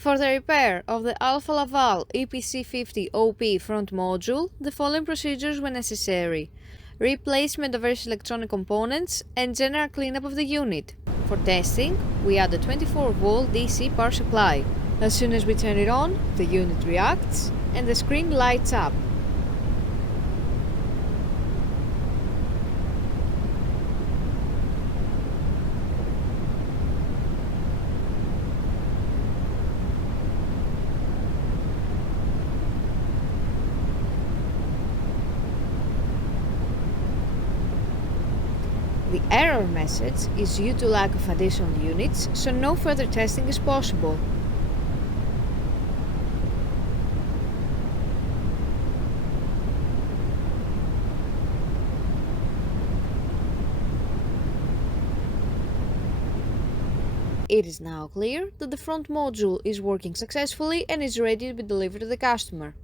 For the repair of the Alfa Laval EPC 50 OP front module, the following procedures were necessary: replacement of various electronic components and general cleanup of the unit. For testing, we add a 24-volt DC power supply. As soon as we turn it on, the unit reacts and the screen lights up. The error message is due to lack of additional units, so no further testing is possible. It is now clear that the front module is working successfully and is ready to be delivered to the customer.